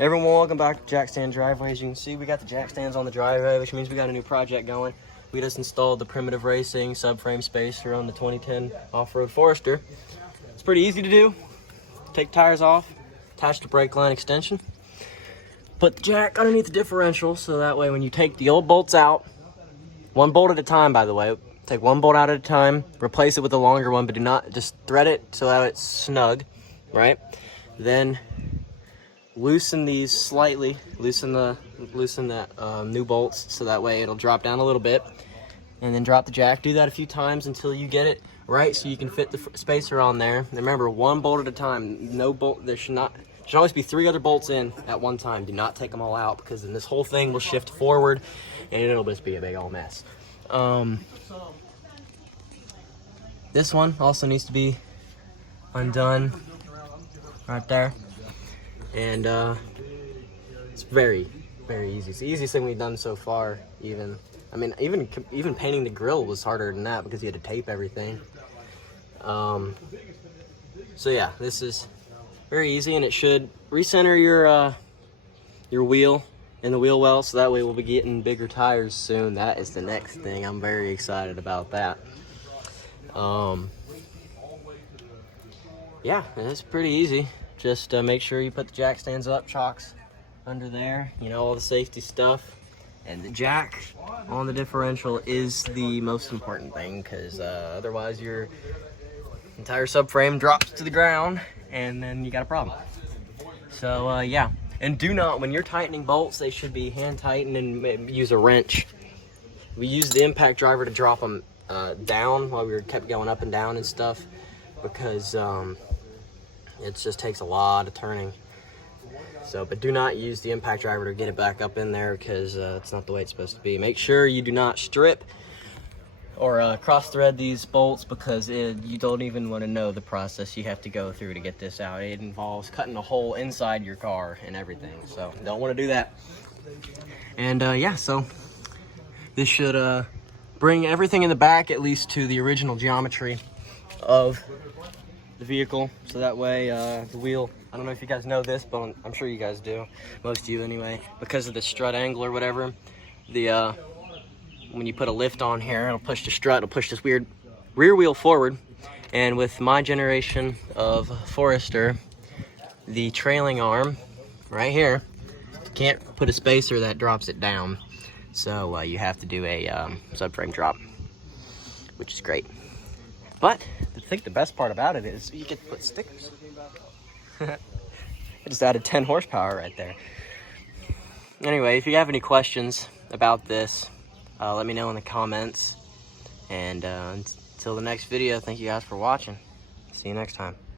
Everyone, welcome back to Jack Stand Driveway. As you can see, we got the jack stands on the driveway, which means we got a new project going. We just installed the Primitive Racing subframe spacer on the 2010 off-road Forester. It's pretty easy to do. Take tires off, attach the brake line extension, put the jack underneath the differential, so that way when you take the old bolts out, one bolt at a time, by the way, take one bolt out at a time, replace it with a longer one, but do not just thread it so that it's snug, right? Then loosen these slightly, loosen the new bolts so that way it'll drop down a little bit, and then drop the jack. Do that a few times until you get it right so you can fit the spacer on there. And remember, one bolt at a time. No bolt, there should always be 3 other bolts in at one time. Do not take them all out, because then this whole thing will shift forward and it'll just be a big old mess. This one also needs to be undone right there. And it's very, very easy. It's the easiest thing we've done so far. Even painting the grill was harder than that because you had to tape everything. So yeah, this is very easy, and it should recenter your wheel in the wheel well, so that way we'll be getting bigger tires soon. That is the next thing. I'm very excited about that. Yeah, it's pretty easy. Just make sure you put the jack stands up, chocks under there, you know, all the safety stuff. And the jack on the differential is the most important thing, because otherwise your entire subframe drops to the ground and then you got a problem. So yeah, and do not, when you're tightening bolts, they should be hand tightened, and use a wrench. We used the impact driver to drop them down while we kept going up and down and stuff, because it just takes a lot of turning. So, but do not use the impact driver to get it back up in there, because it's not the way it's supposed to be. Make sure you do not strip or cross thread these bolts, because you don't even want to know the process you have to go through to get this out. It involves cutting a hole inside your car and everything, so don't want to do that. And yeah, so this should bring everything in the back at least to the original geometry of the vehicle, so that way the wheel, I don't know if you guys know this, but I'm sure you guys do, most of you anyway, because of the strut angle or whatever, the when you put a lift on here, it'll push the strut, it'll push this weird rear wheel forward. And with my generation of Forester, the trailing arm right here can't put a spacer that drops it down, so you have to do a subframe drop, which is great. But I think the best part about it is you get to put stickers. I just added 10 horsepower right there. Anyway, if you have any questions about this, let me know in the comments. And until the next video, thank you guys for watching. See you next time.